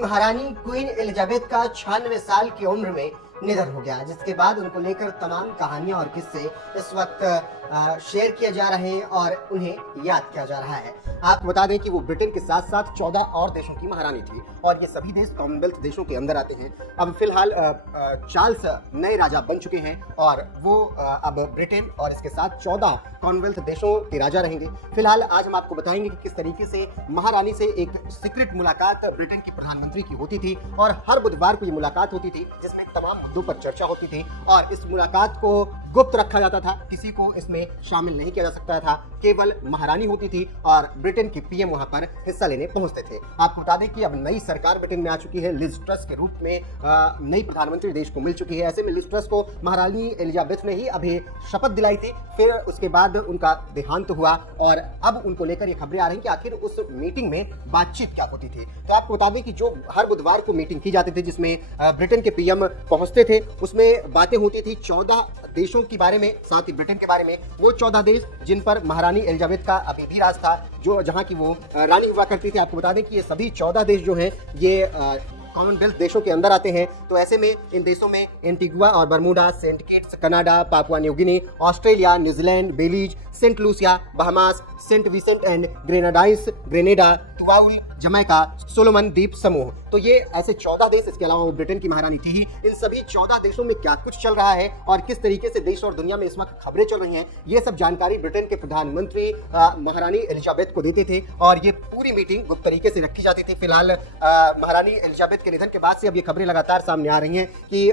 महारानी queen Elizabeth का 96 साल की उम्र में निधन हो गया, जिसके बाद उनको लेकर तमाम कहानियां और किस्से इस वक्त शेयर किए जा रहे हैं और उन्हें याद किया जा रहा है। आपको बता दें कि वो ब्रिटेन के साथ साथ 14 और देशों की महारानी थी और ये सभी देश कॉमनवेल्थ देशों के अंदर आते हैं। अब फिलहाल चार्ल्स नए राजा बन चुके हैं और वो अब ब्रिटेन और इसके साथ 14 कॉमनवेल्थ देशों के राजा रहेंगे। फिलहाल आज हम आपको बताएंगे कि किस तरीके से महारानी से एक सीक्रेट मुलाकात ब्रिटेन के प्रधानमंत्री की होती थी और हर बुधवार को ये मुलाकात होती थी जिसमें तमाम मुद्दों पर चर्चा होती थी और इस मुलाकात को गुप्त रखा जाता था, किसी को इसमें शामिल नहीं किया जा सकता था, केवल महारानी होती थी और ब्रिटेन की पीएम वहां पर हिस्सा लेने पहुंचते थे। आपको बता दें कि अब नई सरकार ब्रिटेन में आ चुकी है, लिज ट्रस के रूप में नई प्रधानमंत्री देश को मिल चुकी है। ऐसे में लिज ट्रस को महारानी एलिजाबेथ ने ही अभी शपथ दिलाई थी, फिर उसके बाद उनका देहांत हुआ और अब उनको लेकर ये खबरें आ रही हैं कि आखिर उस मीटिंग में बातचीत क्या होती थी। तो आपको बता दें कि जो हर बुधवार को मीटिंग की जाती थी जिसमें ब्रिटेन के पीएम पहुंचते थे, उसमें बातें होती थी 14 देशों के बारे में, साथ ही ब्रिटेन के बारे में। वो 14 देश जिन पर महारानी एलिजाबेथ का अभी भी राज था, जो जहां की वो रानी हुआ करती थी। आपको बता दें कि ये सभी 14 देश जो हैं ये कॉमनवेल्थ देशों के अंदर आते हैं। तो ऐसे में इन देशों में एंटीगुआ और Bermuda, Saint Kitts, Canada, Papua New Guinea, Australia, New Zealand, Belize, Saint Lucia, Bahamas, Saint Vincent and Grenadines, Grenada, Tuvalu, Jamaica, Solomon द्वीप समूह। तो ये ऐसे 14 देश, इसके अलावा वो ब्रिटेन की महारानी थी ही। इन सभी 14 देशों में क्या कुछ चल रहा है और किस तरीके से देश और दुनिया में इस वक्त खबरें चल रही हैं, ये सब जानकारी ब्रिटेन के प्रधानमंत्री महारानी एलिजाबेथ को देते थे और ये पूरी मीटिंग गुप्त तरीके से रखी जाती थी। फिलहाल महारानी एलिजाबेथ के निधन के बाद से अब ये खबरें लगातार सामने आ रही हैं कि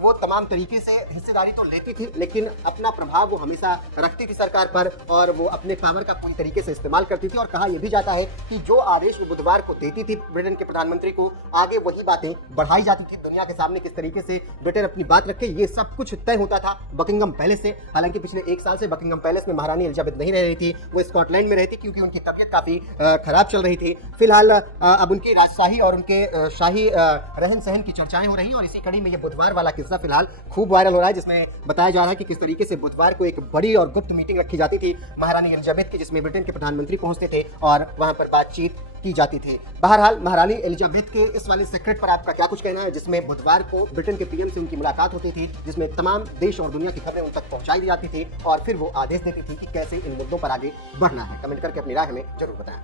वो तमाम तरीके से हिस्सेदारी तो लेती थी लेकिन अपना प्रभाव वो हमेशा रखती थी सरकार पर और वो अपने पावर का पूरी तरीके से इस्तेमाल करती थी। और कहा यह भी जाता है कि जो आदेश वो बुधवार को देती थी ब्रिटेन के प्रधानमंत्री को, आगे वही बातें बढ़ाई जाती थी दुनिया के सामने, किस तरीके से ब्रिटेन अपनी बात रखे ये सब कुछ तय होता था बकिंगम पैलेस से। हालांकि पिछले 1 साल से बकिंगम पैलेस में महारानी एलिजाबेथ नहीं रह रही थी, वो स्कॉटलैंड में रहती क्योंकि उनकी तबीयत काफी खराब चल रही थी। फिलहाल अब उनकी राजशाही और उनके शाही रहन सहन की चर्चाएं हो रही हैं और इसी कड़ी में ये बुधवार वाला किस्सा फिलहाल खूब वायरल हो रहा है, जिसमें बताया जा रहा है कि किस तरीके से बुधवार को एक बड़ी और गुप्त मीटिंग रखी जाती थी महारानी एलिजाबेथ की, जिसमें ब्रिटेन के प्रधानमंत्री पहुंचते थे और वहां पर बातचीत की जाती थी। बहरहाल महारानी एलिजाबेथ के इस वाले सीक्रेट पर आपका क्या कुछ कहना है, जिसमें बुधवार को ब्रिटेन के पीएम से उनकी मुलाकात होती थी, जिसमें तमाम देश और दुनिया की खबरें उन तक पहुंचाई दी जाती थी और फिर वो आदेश देती थी कि कैसे इन मुद्दों पर आगे बढ़ना है। कमेंट करके अपनी राय हमें जरूर बताएं।